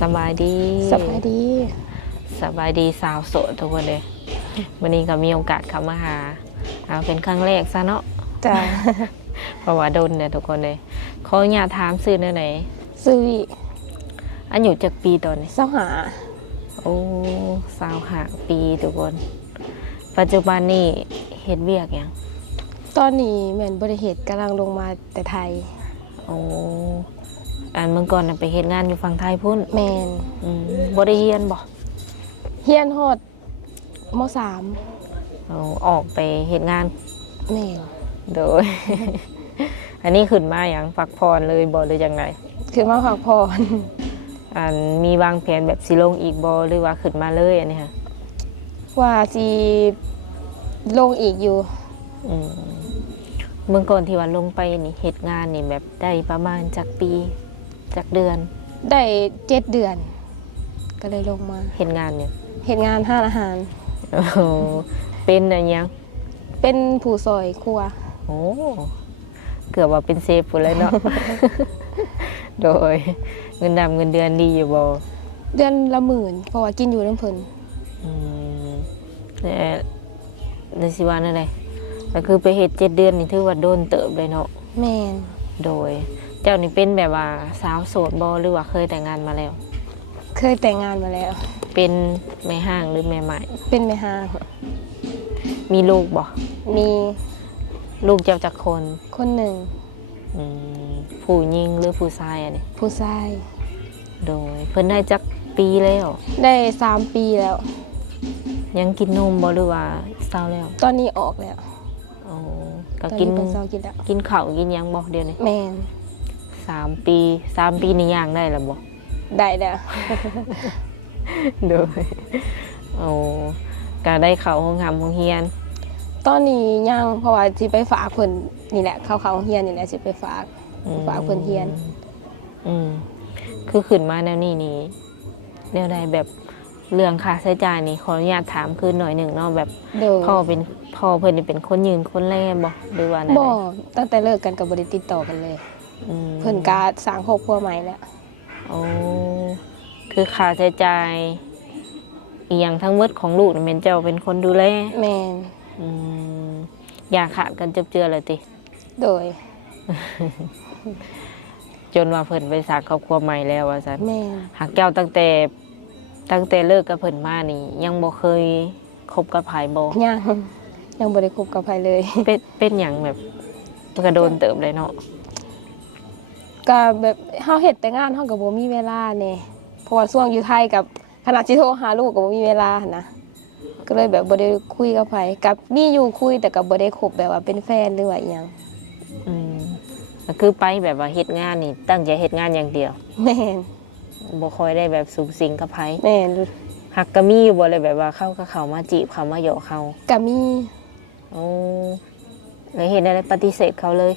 สบายดีสบายดีสบายดีสาวโสดทุกคนเลยวันนี้ก็มีโอกาสเข้ามาหาเป็นครั้งแรกซะเนาะจ้า เพราะว่าโดนเนี่ยทุกคนเลยขออยากถามซื้อไหนซื้อวิอันอยู่จากปีตอนนี้เศร้าหาโอ้25 ปีทุกคน ปัจจุบันนี่เฮ็ดเวียกยังตอนนี้เหมือนบริเหตุกำลังลงมาแต่ไทยโอ้อันเมื่อก่อนไปเฮ็ดงานอยู่ฝั่งไทยพุ่นแมนบ่ได้เรียนบ่เฮียนฮอดม.3ออกไปเฮ็ดงานแมนโดย อันนี้ขึ้นมาอย่างพักผ่อนเลยบ่หรือยังไงขึ้นมาพักผ่อนอันมีวางแผนแบบสิลงอีกบ่หรือว่าขึ้นมาเลยอันนี้ค่ะว่าสิลงอีกอยู่เมื่อก่อนที่ว่าลงไปนี่เหตุงานนี่แบบได้ประมาณจากปีจากเดือนได้7 เดือนก็เลยลงมาเหตุงานเนี่ยเหตุงานห้านอาหารโอ้เป็นอะไรยังเป็นผู้ซอยครัวโอ้เกือบว่าเป็นเซฟเลยเนาะ โดยเงินเงินเดือนดีอยู่บ่เดือนละ10,000เพราะว่ากินอยู่น้ำเพิ่นเนี่ยในสิวันอะไรก็คือไปเหตุ7 เดือนนี่ถือว่าโดนเติบเลยเนาะแม่นโดยเจ้านี่เป็นแบบว่าสาวโสดบ่หรือว่าเคยแต่งงานมาแล้วเคยแต่งงานมาแล้วเป็นแม่ห้างหรือแม่ใหม่เป็นแม่ห้างมีลูกบ่มีลูกเจ้าจักคนหนึ่งผู้หญิงหรือผู้ชายอันนี้ผู้ชายโดยเพิ่นได้จักปีแล้วได้3 ปีแล้วยังกินนมบ่หรือว่าเศร้าแล้วตอนนี้ออกแล้วก็กินแล้วกินข้าวกินยังบ่เดี๋ยวนี้แม่น3 ปีนี่ย่างได้แล้วบ่ได้แล้ว โดยก็ได้เข้าห้องเรียนตอนนี้ยังเพราะว่าสิไปฝากเพิ่นนี่แหละเข้าโรงเรียนนี่แหละสิไปฝากเพิ่นเรียนคือขึ้นมาแนวนี้นี่แนวใดแบบเรื่องค่าใช้จ่ายนี่ขออนุญาตถามคือหน่อยหนึ่งเนาะแบบพ่อเพิ่นนี่เป็นคนยืนคนแรกบ่หรือว่าบ่ตั้งแต่เลิกกันก็บ่ได้ติดต่อกันเลยเพิ่นก็สร้างครอบครัวใหม่แล้วโอ้คือค่าใช้จ่ายอีหยังทั้งหมดของลูกนี่แม่นเจ้าเป็นคนดูแลแม่นอย่าขาดกันเจือเลยติโดย จนว่าเพิ่นไปสร้างครอบครัวใหม่แล้วว่าซั่นแม่หากเจ้าตั้งแต่เลิกกับเพิ่นมานี่ยังบ่เคยคบกับไผบ่ยังบ่ได้คบกับไผเลยเป็นหยังแบบกระโดนเติบเลยเนาะก็แบบเฮาเฮ็ดแต่งานเฮาก็บ่มีเวลาแน่เพราะว่าช่วงอยู่ไทยกับขณะที่โทรหาลูกก็บ่มีเวลาหั่นนะก็เลยแบบบ่ได้คุยกับไผกับมีอยู่คุยแต่ก็บ่ได้คบแบบว่าเป็นแฟนหรือว่าอีหยังก็คือไปแบบว่าเฮ็ดงานนี่ตั้งใจเฮ็ดงานอย่างเดียวแม่นบ่ค่อยได้แบบสุงสิงกับไผแม่นหักก็มีอยู่บ่เลยแบบว่าเขามาจีบเขามาหยอกเขาก็มีโอ้เลยเฮ็ดได้ปฏิเสธเขาเลย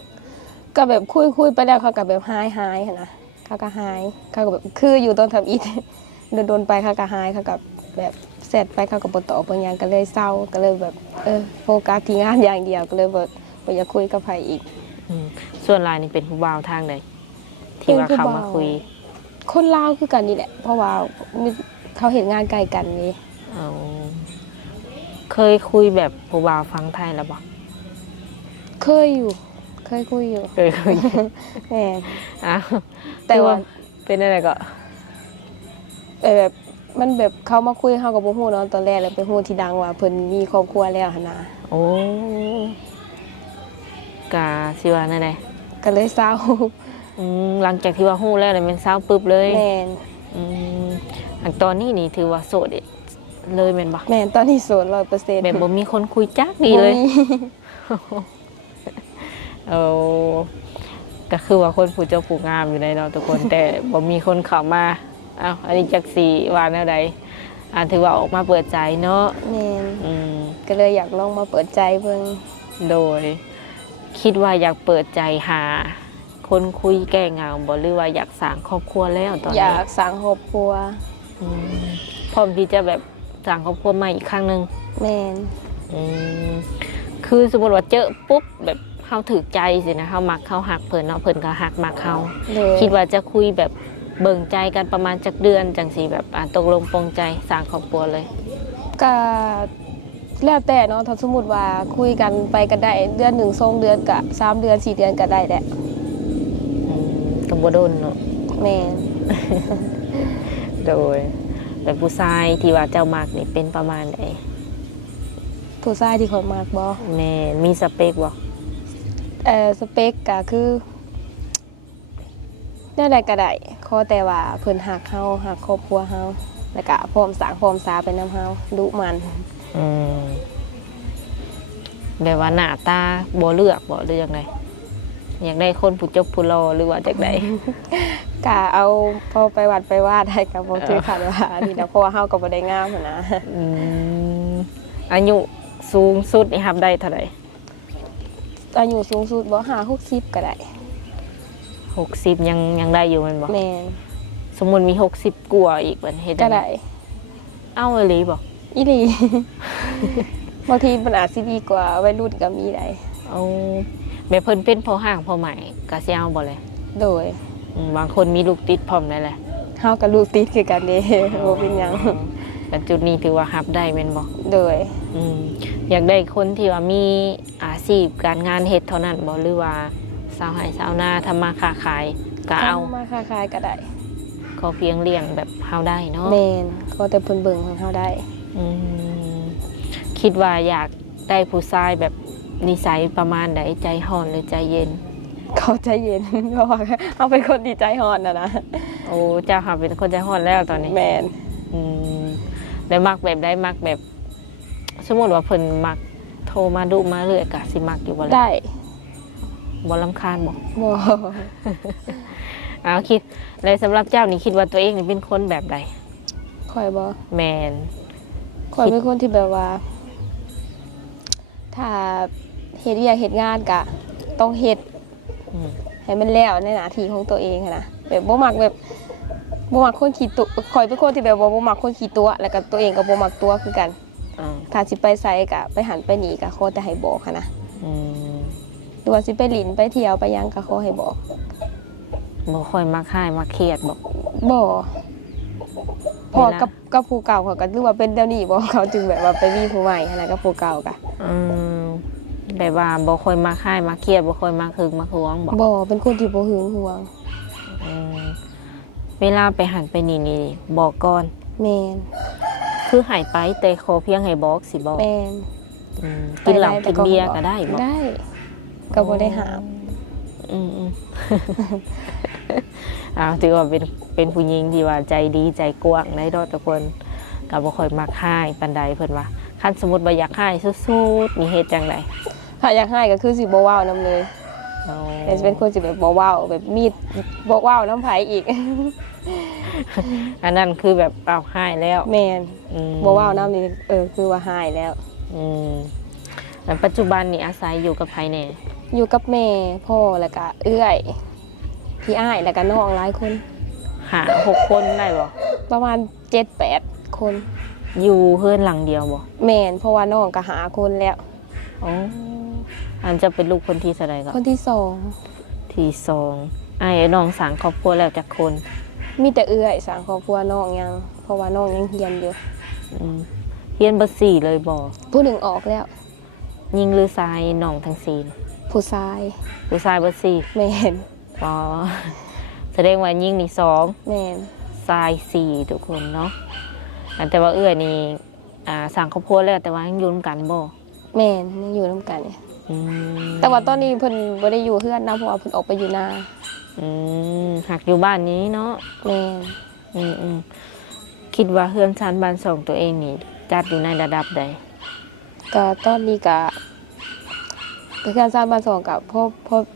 ก็แบบคุยไปแล้วเขาก็แบบหายหั่นนะเขาก็หายเขาก็แบบคืออยู่ตอนทำอีทโดนไปเขาก็หายเขาก็แบบเสร็จไปเขาก็บ่ตอบบ่หยังก็เลยเศร้าก็เลยแบบโฟกัสที่งานอย่างเดียวก็เลยแบบบ่อยากคุยกับไผอีกส่วนหลายนี่เป็นผู้บ่าวทางใดที่ว่าเขามาคุยคนลาวคือกันนี่แหละเพราะว่าเขาเห็นงานไกลกันนี่เคยคุยแบบผู้บ่าวฟังไทยแล้วบ่เคยคุยอยู่แหมแต่ว่าเป็นอะไรก็แบบมันแบบเขามาคุยเขากับบ่ฮู้เนาะตอนแรกแล้วไปฮู้ที่ดังว่าเพิ่นมีครอบครัวแล้วหั่นน่ะโอ้กะสิว่านั่นแหละก็เลยเศร้าหลังจากที่ว่าฮู้แล้วเนี่ยมันเศร้าปึ๊บเลยแม่นอันตอนนี้นี่ถือว่าโสดเลยแม่นบ่แม่นตอนนี้โสด 100% แบบบ่มีคนคุยจักดีเลยก็คือว่าคนผู้เจ้าผู้งามอยู่ในเราทุกคนแต่บ่มีคนเข้ามาอันนี้จักสีว่าแนวใดถือว่าออกมาเปิดใจเนาะแม่นก็เลยอยากลองมาเปิดใจเบิ่งโดยคิดว่าอยากเปิดใจหาคนคุยแก้เหงาบ่หรือว่าอยากสร้างครอบครัวแล้วตอนนี้อยากสร้างครอบครัวพร้อมที่จะแบบสร้างครอบครัวใหม่อีกครั้งนึงแม่นคือสมมติว่าเจอปุ๊บแบบเฮาถูกใจสินะเฮามักเฮาฮักเพิ่นเนาะเพิ่นก็ฮักมักเฮาคิดว่าจะคุยแบบ เบิ่งใจกันประมาณจักเดือนจังสิแบบตกลงปลงใจสร้างครอบครัวเลย ก็แล้วแต่เนาะถ้าสมมุติว่าคุยกันไปก็ได้เดือน1 2เดือนก็3เดือน4เดือนก็ได้แหละ กับบ่โดนเนาะ แม่น โดยแต่ผู้ชายที่ว่าเจ้ามักนี่เป็นประมาณใด ผู้ชายที่เขามักบ่ แม่มีสเปคบ่ สเปคก็คือแนวใดก็ได้ขอแต่ว่าเพิ่นฮักเฮาฮักครอบครัวเฮาแล้วก็พร้อมสร้างพร้อมสาไปนำเฮาดุมัน อืมแบบว่าหน้าตาบ่เลือกบ่หรือยังไงอยากได้คนผู้จบผู้รอหรือว่าจากใด ก็เอาพอไปวัดไปวาดให้กับบ่ถือขัดว่านี่นะเพราะว่าเฮาก็บ่ได้งามหั้นนะ อืมอายุสูงสุดนี่รับได้เท่าไหร่ อายุสูงสุดบ่50 60ก็ได้ 60ยังได้อยู่แม่นบ่ แม่น สมมุติมี60กว่าอีกบัดเฮ็ด ก็ จั่งใ ได้ เอาอีหลีบ่ อีหลี บางทีมันอาจสิดีกว่าวัยรุ่นก็มีได้ เอาแบบเพิ่นเป็นพอห้างพอใหม่ก็สิเอาบ่เลย โดย บางคนมีลูกติดพร้อมได้แหละ เฮากับลูกติดคือกันเด้ บ่เป็นหยัง แต่จุดนี้ถือว่ารับได้แม่นบ่ โดย อยากได้คนที่ว่ามีอาชีพการงานเฮ็ดเท่านั้นบ่หรือว่าสาวไร่สาวนาทำมาค้าขายก็เอา ทำมาค้าขายก็ได้ ขอเพียงเลี้ยงแบบเฮาได้เนาะ แม่นก็แต่เพิ่นเบิ่งของเฮาได้ อืมคิดว่าอยากได้ผู้ชายแบบนิสัยประมาณใดใจร้อนหรือใจเย็น เขาใจเย็น เพราะว่าเอาเป็นคนดีใจฮอนนะ โอ้เจ้าค่ะเป็นคนใจร้อนแล้วตอนนี้ แม่น อืมได้มักแบบได้มักแบบ สมมุติว่าเพิ่นมักโทรมาดุมาเรื่อยก็สิมักอยู่บ่ล่ะ ได้ บ่รำคาญบ่ บ่ เอาคิดเลยสำหรับเจ้านี่คิดว่าตัวเองนี่เป็นคนแบบใด ข่อยบ่ แมน ข่อยเป็นคนที่แบบว่า ถ้าเฮ็ดเวียกเฮ็ดงานก็ต้องเฮ็ด อืม ให้มันแล้วในหน้าที่ของตัวเองหั้นนะแบบบ่มักแบบบ่มักคนขี้ตัวข่อยเป็นคนที่แบบว่าบ่มักคนขี้ตัวแล้วก็ตัวเองก็บ่มักตัวคือกัน อ่า ถ้าสิไปไสก็ไปหันไปหนีก็ขอแต่ให้บอกหั้นนะ อืม หรือว่าสิไปหลินไปเที่ยวไปหยังก็ขอให้บอก บ่ค่อยมักค่ายมักเครียดบอก บ่พอ เวลา กับผู้เก่าเขาก็หรือว่าเป็นเดี๋ยวนี้บ่เขาจึงแบบว่าไปมีผู้ใหม่หั้นนะกับผู้เก่าก็ อืมแบบว่าบ่ค่อยมักค่ายมักเครียดบ่ค่อยมักหึงมักหวงบอก บ่เป็นคนที่บ่หึงหวง อืมเวลาไปหันไปนี่บอกก่อน แม่น คือหายไปแต่ขอเพียงให้บอกสิบอก แม่น อืมกินเหล้ากินเบียร์ก็ได้บอก ได้ก็บ่ได้ห้าม อืม อ้าวถือว่าเป็นผู้หญิงที่ว่าใจดีใจกว้างได้ดอกทุกคนก็บ่ค่อยมักค่ายปานใดเพิ่นว่าคันสมมุติว่าอยากค่ายสุดๆนี่เฮ็ดจังได ถ้าอยากให้ก็คือสิบ่เว้านำเลย อ๋อ แต่จะเป็นคนสิแบบบ่เว้าแบบมีดบ่เว้าน้ำไผอีก อันนั้นคือแบบเอาให้แล้ว แม่น อืม บ่เว้าน้ำนี่คือว่าหายแล้ว อืมแล้วปัจจุบันนี่อาศัยอยู่กับไผแน่ อยู่กับแม่พ่อแล้วก็เอื้อยพี่อ้ายแล้วก็น้องหลายคน หา6คนได้บ่ ประมาณ 7-8 คน อยู่เฮือนหลังเดียวบ่ แม่นเพราะว่าน้องก็หาคนแล้ว อ๋ออันจะเป็นลูกคนที่เท่าใดก็ คนที่สอง ที่สองอ้ายน้องสร้างครอบครัวแล้วจักคน มีแต่เอื้อยสร้างครอบครัวน้องยังเพราะว่าน้องยังเรียนอยู่ อืมเฮียนบ่สี่เลยบ่ ผู้หนึ่งออกแล้ว ยิงหรือทรายน้องทั้งสี่ ผู้ชาย ผู้ชายบ่สี่ แม่น อ๋อ แสดงว่ายิงนี่สอง แม่น ทรายสี่ทุกคนเนาะอันแต่ว่าเอื้อยนี่สร้างครอบครัวแล้วแต่ว่ายังอยู่นำกันบ่ แม่นยังอยู่นํกันเนี่ย อืม แต่ว่าตอนนี้เพิ่นบ่ได้อยู่เฮือนนะเพราะว่าเพิ่นออกไปอยู่นา หักอยู่บ้านนี้เนาะ แม่น อืมคิดว่าเฮือนชานบ้านสองตัวเองนี่จัดอยู่ในระดับใด ก็ตอนนี้ก็การสร้างบ้านสองกับ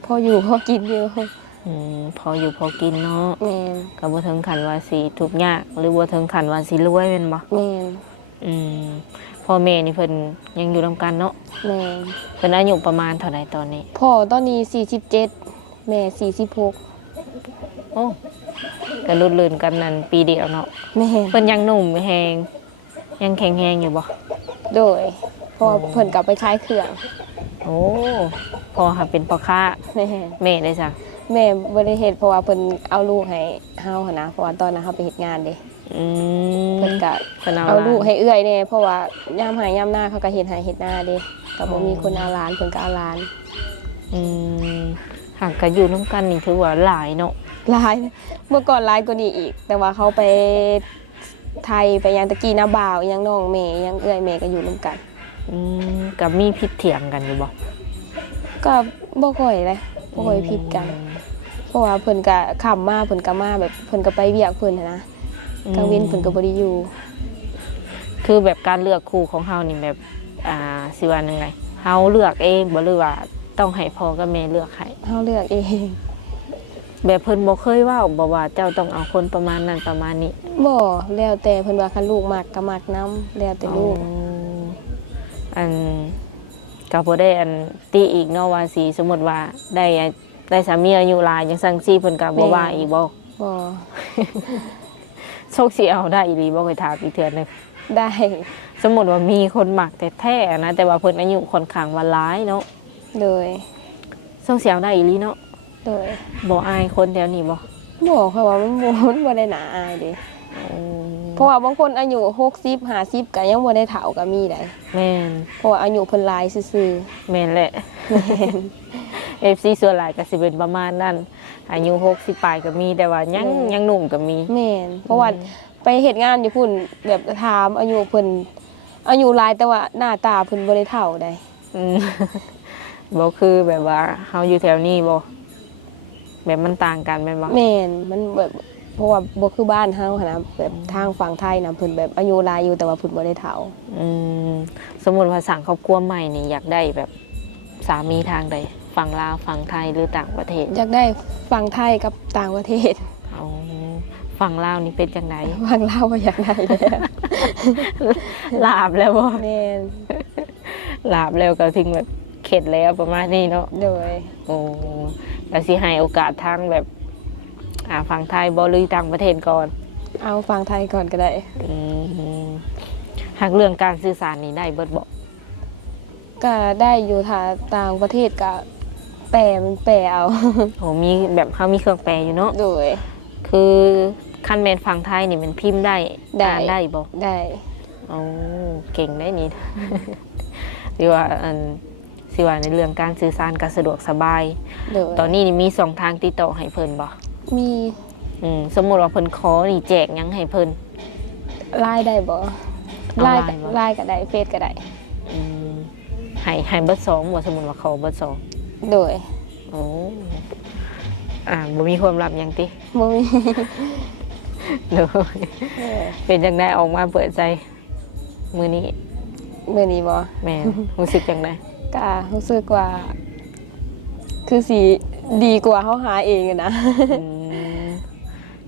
พ่ออยู่พ่อกินอยู่ พออยู่พอกินเนาะ แม่น ก็บ่ถึงขั้นว่าสิทุกข์ยากหรือบ่ถึงขั้นว่าสิรวยแม่นบ่ แม่น พ่อแม่นี่เพิ่นยังอยู่นํกันเนาะ แม่น เพิ่นอายุประมาณเท่าใดตอนนี้ พ่อตอนนี้47แม่46 โอ้ก็รุ่นเลื่นกันนั่นปีเดียวเนาะ แม่น เพิ่นยังหนุ่มแฮงยังแข็งแรงอยู่บ่ โดยเพราะว่าเพิ่นกลับไปขายเครื่อง โอ้พ่อค่ะเป็นพ่อค้า แม่น แม่ได้จ้ะ แ แม่บ่ได้เฮ็ดเพราะว่าเพิ่นเอาลูกให้เฮาหั่นนะเพราะว่าตอนนั้นเฮาไปเฮ็ดงานเด้ อืม เพิ่นก็ เพิ่น เอาลูก หน ให้เอื้อยแน่เพราะว่ายามหายามหน้าเขาก็เฮ็ดให้เฮ็ดหน้าเด้ก็บ่มีคนเอาหลานเพิ่นก็เอาหลาน อืมหากก็อยู่นํกันนี่ถือว่าหลายเนาะ หลายเมื่อก่อนหลายกว่านี้อีก แต่ว่าเขาไปไทยไปยังตะกี้นาบ่าวยังน้องเมย์ยังเอื้อยเมย์ก็อยู่นํกัน อืมก็มีผิดเถียงกันอยู่บ่ ก็บ่ค่อยเลยบ่ค่อยผิดกัน เพราะว่าเพิ่นก็ข้ามมาเพิ่นก็มาแบบเพิ่นก็ไปเวียกเพิ่นหั้นนะกลางเว้นเพิ่นก็บ่ได้อยู่ คือแบบการเลือกคู่ของเฮานี่แบบสิว่าจังไงเฮาเลือกเองบ่หรือว่าต้องให้พ่อกับแม่เลือกให้ เฮาเลือกเอง แบบเพิ่นบ่เคยเว้าบ่ว่าเจ้าต้องเอาคนประมาณนั้นประมาณนี้ บ่แล้วแต่เพิ่นว่าคันลูกมักก็มักนํแล้วแต่ลูก อ๋ออันก็บ่ได้อันติอีกเนาะว่าสิสมมุติว่าได้สามีอายุหลายจังซั่นซี่เพิ่นก็บ่ว่าอีกบ่ บ่ โชคสิเอาได้อีหลีบ่เคยถามอีกเทื่อนึง ได้ สมมุติว่ามีคนมักแท้ๆนะแต่ว่าเพิ่นอายุค่อนข้างว่าหลายเนาะ โดย โชคสิเอาได้อีหลีเนาะ โดย บ่อายคนแถวนี้บ่ บ่เพราะว่ามันบ่ได้น่าอายเด้เพราะว่าบางคนอายุ60 50ก็ยังบ่ได้เฒ่าก็มีได้ แม่น เพราะว่าอายุเพิ่นหลายซื่อ แม่นแหละ ๆแม่น FC ส่วนหลายก็สิเป็นประมาณนั้นอายุ60ปลายก็มีแต่ว่ายังหนุ่มก็มี แม่นเพราะว่าไปเฮ็ดงานอยู่พุ่นแบบถามอายุเพิ่นอายุหลายแต่ว่าหน้าตาเพิ่นบ่ได้เฒ่าได้ อืม บ่คือแบบว่าเฮาอยู่แถวนี้บ่แบบมันต่างกันแม่นบ่ แม่นมันแบบเพราะว่าบ่คือบ้านเฮาหันนะแบบทางฝั่งไทยนะเพิ่นแบบอายุหลายอยู่แต่ว่าเพิ่นบ่ได้เฒ่า อืมสมมุติว่าสั่งครอบครัวใหม่นี่อยากได้แบบสามีทางใดฝั่งลาวฝั่งไทยหรือต่างประเทศ อยากได้ฝั่งไทยกับต่างประเทศ เอาฝั่งลาวนี่เป็นจังได ฝั่งลาวบ่อยากได้แล้ว ลาบแล้วบ่ แม่น ลาบแล้วก็ถึงแบบเข็ดแล้วประมาณนี้เนาะ โดย โอ้แล้วสิให้โอกาสทางแบบฝั่งไทยบ่หรือต่างประเทศก่อน เอาฝั่งไทยก่อนก็ได้ อืมหากเรื่องการสื่อสารนี่ได้เบิดบ่ ก็ได้อยู่ถ้าต่างประเทศก็แปลเอา โหมีแบบเขามีเครื่องแปลอยู่เนาะ โดย คือคันแมนฝั่งไทยนี่มันพิมพ์ได้ ได้ อ่านได้บ่ ได้ โอ้เก่งได้นี่ หรือว่าสิว่าในเรื่องการสื่อสารก็สะดวกสบาย โดย ตอนนี้นี่มี2ทางติดต่อให้เพิ่นบ่ มี สมมุติว่าเพิ่นขอนี่แจกหยังให้เพิ่น ไลน์ได้บ่ เอา ไลน์ ไลน์บ่ ไลน์ก็ได้เฟซก็ได้ อืมให้เบิด2บ่สมมุติว่าขอเบิด2 โดย โอ้บ่มีความลับหยังติ บ่มี เลย เป็นจังได๋ออกมาเปิดใจมื้อนี้ มื้อนี้บ่ แม่นรู้สึกจังได๋ ก็รู้สึกว่า คือสิดีกว่าเฮาหาเองอะนะ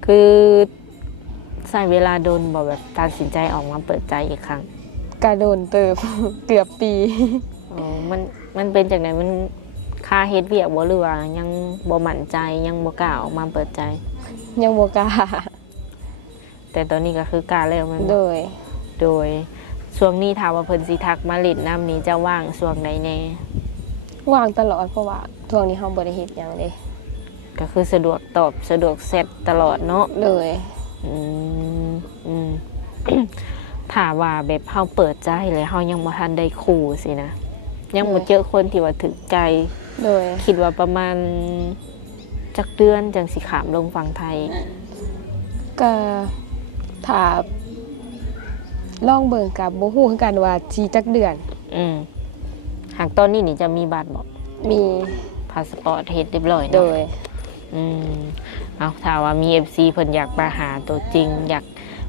คือใช้เวลาโดนบ่แบบตัดสินใจออกมาเปิดใจอีกครั้ง ก็โดนเติบ เกือบปี อ๋อมันเป็นจังได๋มันค่าเฮ็ดเวียกบ่หรือว่ายังบ่มั่นใจยังบ่กล้าออกมาเปิดใจ ยังบ่กล้า แต่ตอนนี้ก็คือกล้าแล้วแม่น โด บ่ ย โดยช่วงนี้ถามว่าเพิ่นสิทักมาเล่นน้ำนี้จะว่างช่วงใดแน่ ว่างตลอดเพราะว่าช่วงนี้เฮาบ่ได้เฮ็ดหยังเด้ ก็คือสะดวกตอบสะดวกเซตตลอดเนาะ โดย อืมอืม ถ้าว่าแบบเฮาเปิดใจเลยเฮายังบ่ทันได้คู่สินะยังบ่เจอคนที่ว่าถึกใจ โดย คิดว่าประมาณจักเดือนจังสิขามลงฝั่งไทย ก็ถ้าลองเบิ่งกับบ่ฮู้คือกันว่าสิจักเดือน อืมหากตอนนี้นี่จะมีบัตรบ่ มี พาสปอร์ตเฮ็ดเรียบร้อย โด เนาะ ย อืมเอาถ้าว่ามี FC เพิ่นอยากมาหาตัวจริง อยาก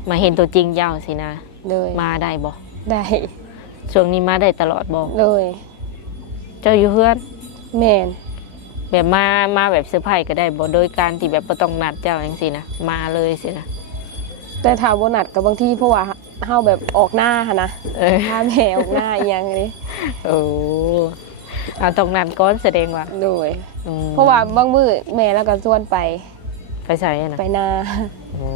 มาเห็นตัวจริงยาวสินะ โดย มาได้บ่ ได้ ช่วงนี้มาได้ตลอดบ่ โดย เจ้าอยู่เฮือน แม่น แบบมาแบบเซอร์ไพรส์ก็ได้บ่โดยการที่แบบบ่ต้องนัดเจ้าจังซี่นะมาเลยสินะ แต่ถ้าบ่นัดก็บางทีเพราะว่าเฮาแบบออกหน้าหั่นนะ เออ พาแม่ออกหน้าอีหยังนี่ โอ้ต้องนัดก่อนแสดงว่า โดย อืม เพราะว่าบางมื้อแม่แล้วก็ชวนไป ไปใส่นะ ไปนา โอ้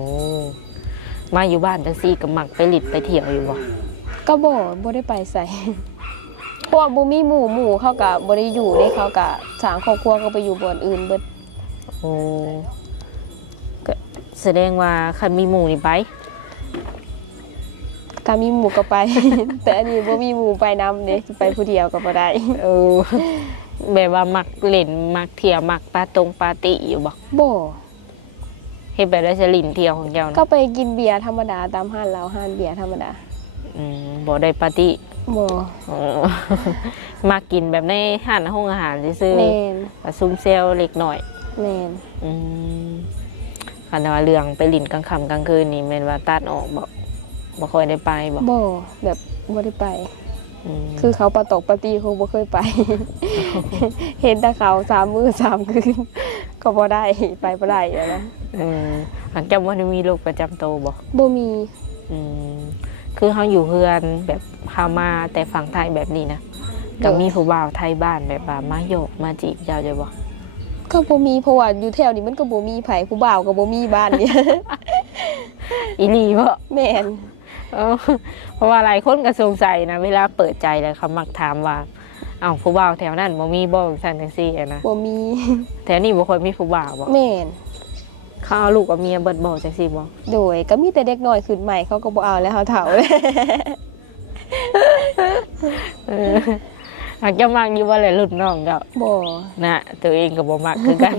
มาอยู่บ้านจังซี่ก็มักไปหลิดไปเที่ยวอยู่บ่ ก็บ่ได้ไปใส่ เพราะว่าบ่มีหมู่เขาก็บ่ได้อยู่เด้เขาก็สร้างครอบครัวเขาไปอยู่บ่อนอื่นเบิด โอ้ก็แสดงว่าคันมีหมู่นี่ไป ถ้ามีหมู่ก็ไป แต่อันนี้บ่มีหมู่ไปนำเด้ไปผู้เดียวก็บ่ได้ เออแบบว่ามักเล่นมักเที่ยวมักปาปาร์ตี้อยู่บ่ บ่ เฮ็ดแบบได้จะลิ้นเที่ยวของเจ้า ก็ นะ ไปกินเบียร์ธรรมดาตามห้านเหล้าห้านเบียร์ธรรมดา บ่ได้ปาร์ตี้ บ่ อ๋อ มากินแบบในห้านห้องอาหารซื่อ แม่น ๆว่าซุ่มเซลเล็กหน่อย แม่น คันว่าเรื่องไปลิ้นกลางค่ำกลางคืนนี่แม่นว่าตัดออกบ่ค่อยได้ไปบ่ บ่แบบบ่ได้ไป ม คือเขาปาตกปาร์ตี้คงบ่เคยไป เห็นแต่เขา3 มื้อ 3 คืนก็บ่ได้ไปบ่ได้แล้วนะ หลังจากว่ามีโรคประจำตัวบ่ บ่มี อืมคือเขาอยู่เฮือนแบบพามาแต่ฝั่งไทยแบบนี้นะก็มีผู้บ่าวไทยบ้านแบบว่ามาโยกมาจีบเจ้าจะบ่ ก็บ่มีเพราะว่าอยู่แถวนี้มันก็บ่มีไผผู้บ่าวก็บ่มีบ้านเนี่ย อีหลีบ่ แม่น เออเพราะว่าหลายคนก็สงสัยนะเวลาเปิดใจเลยเขามักถามว่าอ้าวผู้บ่าวแถวนั้นบ่มีบ่ซั่นจังซี่อะนะ บ่มี แถวนี้บ่ค่อยมีผู้บ่าวบ่ แม่น เขาเอาลูกกับเมียเบิดบ่จังซี่บ่ โดยก็มีแต่เด็กน้อยขึ้นใหม่เขาก็บ่เอาแล้วเขาเฒ่าเลย เออหากจะมักอยู่บ่แหละรุ่นน้องเจ้า บ่ นะตัวเองก็บ่มักคือกัน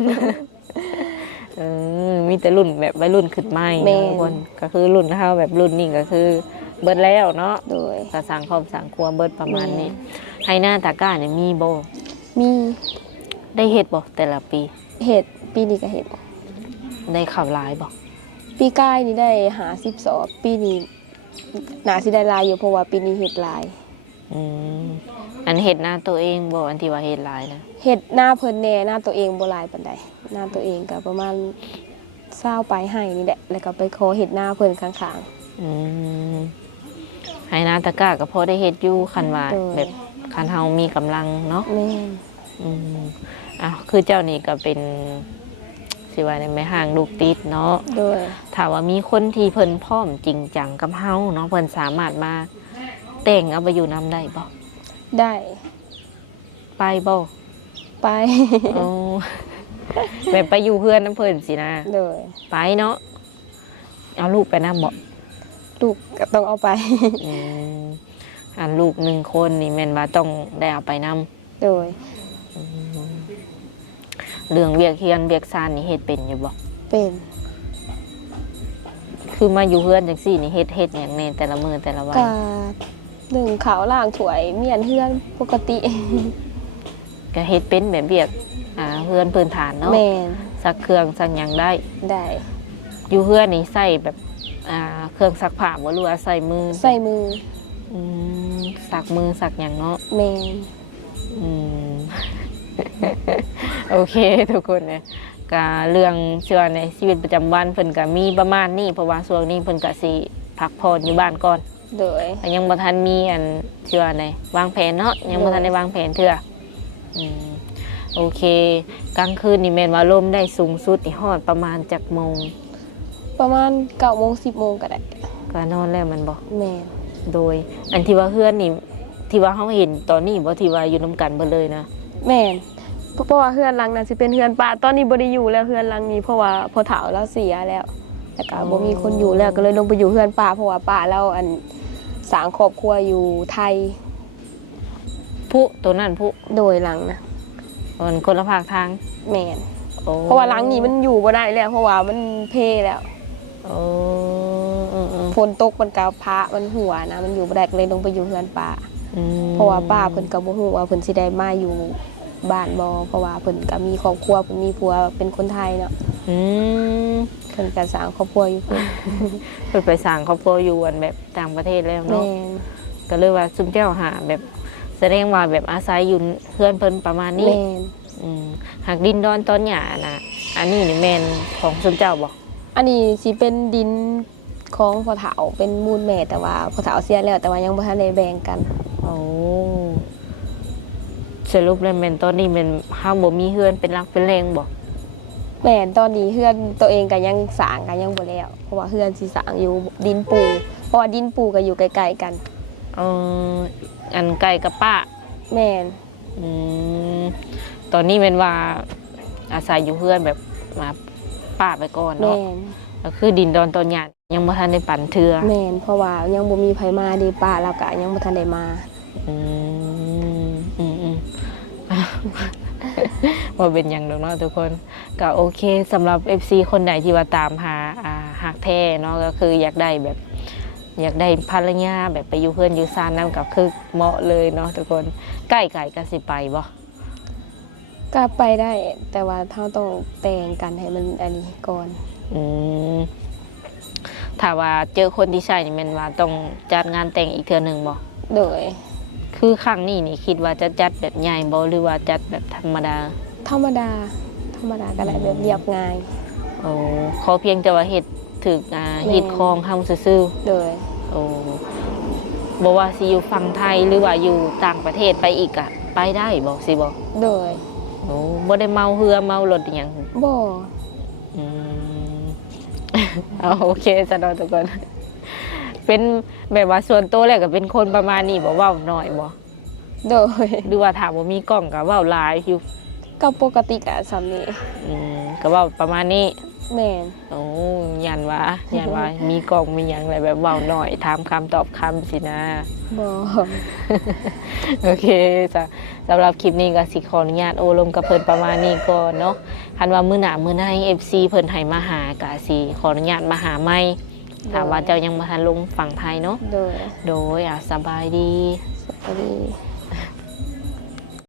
มีแต่รุ่นแบบวัยรุ่นขึ้นใหม่เนาะทุกคนก็คือรุ่นเฮาแบบรุ่นนี้ก็คือเบิดแล้วเนาะ โดย ก็สร้างครอบสร้างครัวเบิดประมาณนี้ให้หน้าตาก้าเนี่ยมีบ่ มี ได้เฮ็ดบ่แต่ละปี เห็ดปีนี้ก็เห็ด ได้ข่าวหลายบ่ ปีกายนี่ได้50 สอบปีนี้น่าสิได้หลายอยู่เพราะว่าปีนี้เห็ดหลาย อืมอันเฮ็ดหน้าตัวเองบ่อันที่ว่าเฮ็ดหลายนะ เห็ดหน้าเพิ่นแน่หน้าตัวเองบ่หลายปานใดหน้าตัวเองก็ประมาณ20ปลายให้นี่แหละแล้วก็ไปขอเห็ดหน้าเพิ่นข้าง อืมให้หน้าตาก้าก็พอได้เฮ็ดอยู่คันว่า โดย แบบคันเฮามีกำลังเนาะ ๆแม่น อืมอ้าวคือเจ้านี่ก็เป็นสิว่าได้แม่ห่างลูกติดเนาะ โดย ถ้าว่ามีคนที่เพิ่นพร้อมจริงจังกับเฮาเนาะเพิ่นสามารถมาแต่งเอาไปอยู่นํได้บ่ ได้ ไปบ่ ไป โอ้ แบบไปอยู่เพื่อนน้ำเพิ่นสินะ โดย ไปเนาะเอาลูกไปนำบ่ ลูกก็ต้องเอาไป อืมอันลูก1คนนี่แม่นว่าต้องได้เอาไปนำ โดย เรื่องเวียกเฮียนเวียกซานนี่เฮ็ดเป็นอยู่บ่ เป็น คือมาอยู่เพื่อนจังซี่นี่เฮ็ดหยังแน่แต่ละมื้อแต่ละวัน กาหนึ่งขาวล่างถวยเมียนเฮือนปกติ ก็เฮ็ดเป็นแบบเวียกเพื่อนพื้นฐานเนาะ แมน ซักเครื่องซักหยังได้ ได้ อยู่เพื่อนนี่ใส่แบบเครื่องซักผ้าบ่หรือว่าใส่มือ ใส่มือ อืมซักมือซักหยังเนาะ แมน อืม โอเคทุกคนเนี่ยก็เรื่องเชื่อในชีวิตประจำวันเพิ่นก็มีประมาณนี้เพราะว่าช่วงนี้เพิ่นก็สิพักผ่อนอยู่บ้านก่อน โดย ยังบ่ทันมีอันเชื่อในวางแผนเนาะยังบ่ทันได้วางแผนเทื่อโอเคกลางคืนนี่แม่นว่าลมได้สูงสุดนี่ฮอดประมาณจักโมง ประมาณ9 โมง 10 โมงก็ได้ ก็นอนแล้วมันบ่ แมน โดย อันที่ว่าเฮือนนี่ที่ว่าเฮาเห็นตอนนี้บ่ที่ว่าอยู่นํกันเบิดเลยนะ แมนเพราะว่าเฮือนหลังนั้นสิเป็นเฮือนป้าตอนนี้บ่ได้อยู่แล้วเฮือนหลังนี้เพราะว่าพ่อเฒ่าแล้วเสียแล้วแล้วก็บ่มีคนอยู่แล้วก็เลยลงไปอยู่เฮือนป้าเพราะว่าป้าเราอันสร้างครอบครัวอยู่ไทย ผู้ตัวนั้นผู้ โดยหลังนะ มันคนละภาคทาง แมน โอ้ เพราะว่าหลังนี้มันอยู่บ่ได้แล้วเพราะว่ามันเพแล้ว โอ้ฝนตกมันก็พระมันหัวนะมันอยู่บ่ได้ก็เลยลงไปอยู่เฮือนป้า อืม เพราะว่าป้าเพิ่นก็บ่ฮู้ว่าเพิ่นสิได้มาอยู่บ้านบ่เพราะว่าเพิ่นก็มีครอบครัวเพิ่นมีผัวเป็นคนไทยเนาะ อืม เพิ่นก็สร้างครอบครัวอยู่เพิ่น เพิ่นไปสร้างครอบครัวอยู่อันแบบต่างประเทศแล้ว แม่ เนาะ น ก็เลยว่าซุมเจ้าหาแบบแสดงว่าแบบอาศัยอยู่เพื่อนเพิ่นประมาณนี้ แม่น หากดินดอนตอนหญ้านะอันนี้นี่แม่นของซุมเจ้าบ่ อันนี้สิเป็นดินของพ่อเฒ่าเป็นมูลแม่แต่ว่าพ่อเฒ่าเสียแล้วแต่ว่ายังบ่ทันได้แบ่งกัน โอ้สรุปแล้วแม่นตอนนี้แม่นเฮาบ่มีเฮือนเป็นหลักเป็นแรงบ่ แม่นตอนนี้เฮือนตัวเองก็ยังสร้างก็ยังบ่แล้วเพราะว่าเฮือนสิสร้างอยู่ดินปูเพราะว่าดินปูก็อยู่ใกล้ๆกัน เอออันไก่กับป้า แม่น อืมตอนนี้แม่นว่าอาศัยอยู่เฮือนแบบ มาป้าไปก่อน แม่ เนาะ น ก็คือดินดอนตอนหยาดยังบ่ทันได้ปั่นเทือ แม่นเพราะว่ายังบ่มีไผมาเดีป้าเราก็ยังบ่ทันได้มา อืมอืมอืม ว่าเป็นอย่างดอกเนาะทุกคนก็โอเคสำหรับ FC คนไหนที่ว่าตามหาหักแท้เนาะก็คืออยากได้แบบอยากได้ภรรยาแบบไปอยู่เพื่อนอยู่ซานน้ำกับคือเหมาะเลยเนาะทุกคนใกล้ๆกันสิไปบ่ ก็ไปได้แต่ว่าเราต้องแต่งกันให้มันอันนี้ก่อน อืมถ้าว่าเจอคนที่ใช่นี่แม่นว่าต้องจัดงานแต่งอีกเทื่อหนึงบ่ โดย คือครั้งนี้นี่คิดว่าจะจัดแบบใหญ่บ่หรือว่าจัดแบบธรรมดา ธรรมดาก็ได้แบบเรียบง่าย โอ้ขอเพียงแต่ว่าเฮ็ดถึกฮิตคองเฮาซื่อ โดย ๆโอ้บ่ว่าสิอยู่ฝั่งไทยหรือว่าอยู่ต่างประเทศไปอีกอะไปได้บ่สิบ่ โดย โอ้บ่ได้เมาเรือเมารถอหยัง บ่ อืม เอาโอเคซะเนาะทุกคน เป็นแบบว่าส่วนตัวแล้วก็เป็นคนประมาณนี้บ่เว้าน้อยบ่ โดย หรือว่าถามว่ามีกล้องก็เว้าหลายอยู่ ก็ปกติก็สำนี้ ก็เว้าประมาณนี้ แม่น โอ้ยันว่ามีกล้องมีหยังอะไรแบบเว้าน้อยถามคำตอบคำสินะ บ่ โอเคสำหรับคลิปนี้ก็สิขออนุญาตโอลมกับเพิ่นประมาณนี้ก่อนเนาะคันว่ามื้อหน้ามื้อใน FC เพิ่นให้มาหาก็สิขออนุญาตมาหาใหม่ถามว่าเจ้ายังบ่ทันลงฝั่งไทยเนาะ โดย โดยสบายดี สวัสดี